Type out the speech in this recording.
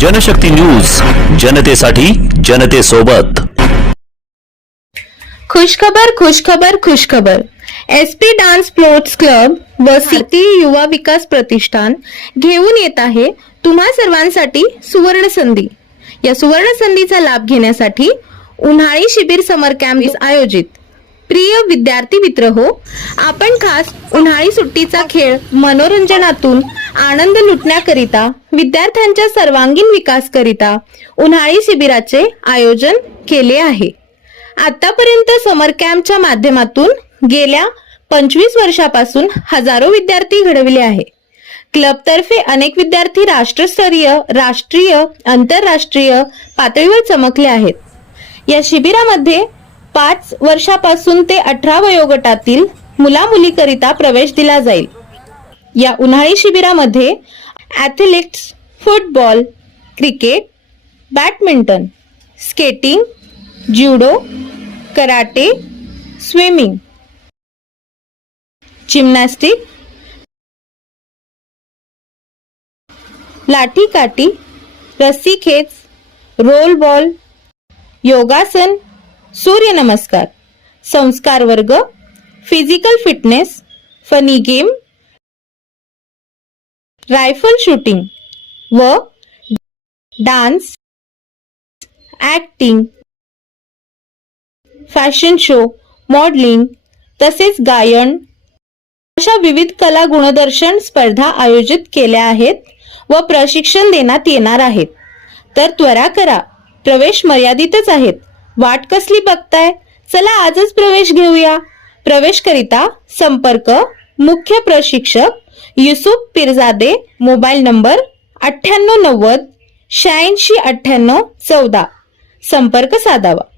Janshakti news जनतेसाठी जनतेसोबत. खुशखबर खुशखबर खुशखबर. S P dance sports club व सिटी युवा विकास प्रतिष्ठान घेऊन येत आहे तुम्हा सर्वांसाठी सुवर्ण संधी. या सुवर्ण संधीचा लाभ घेण्यासाठी उन्हाळी शिबिर समर कॅम्प आयोजित. प्रिय विद्यार्थी मित्र हो आपण खास उन्हाळी सुट्टीचा खेळ मनोरंजनातून आनंद लुटण्याकरिता विद्यार्थ्यांच्या सर्वांगीण विकास करिता उन्हाळी शिबिराचे आयोजन केले आहे. आतापर्यंत समर कॅम्पच्या माध्यमातून गेल्या पंचवीस वर्षापासून हजारो विद्यार्थी घडविले आहे. क्लबतर्फे अनेक विद्यार्थी राष्ट्रस्तरीय राष्ट्रीय आंतरराष्ट्रीय पातळीवर चमकले आहेत. या शिबिरामध्ये पाच वर्षापासून ते अठरा वयोगटातील मुला मुलीकरिता प्रवेश दिला जाईल. या उन्हाळी शिबिरामध्ये athletes football cricket badminton skating judo karate swimming gymnastic लाठी काठी रस्सी खेच रोल बॉल योगासन सूर्यनमस्कार संस्कार वर्ग physical fitness funny game rifle shooting व dance acting fashion show modelling तसेच गायन अशा विविध कला गुणदर्शन स्पर्धा आयोजित केल्या आहेत व प्रशिक्षण देण्यात येणार आहेत तर त्वरा करा. प्रवेश मर्यादितच आहेत. वाट कसली बघताय? चला आजच प्रवेश घेऊया. प्रवेशकरिता संपर्क मुख्य प्रशिक्षक युसुफ पिरजादे मोबाईल नंबर अठ्ठ्याण्णव नव्वद शहाऐंशी अठ्ठ्याण्णव चौदा. संपर्क साधावा.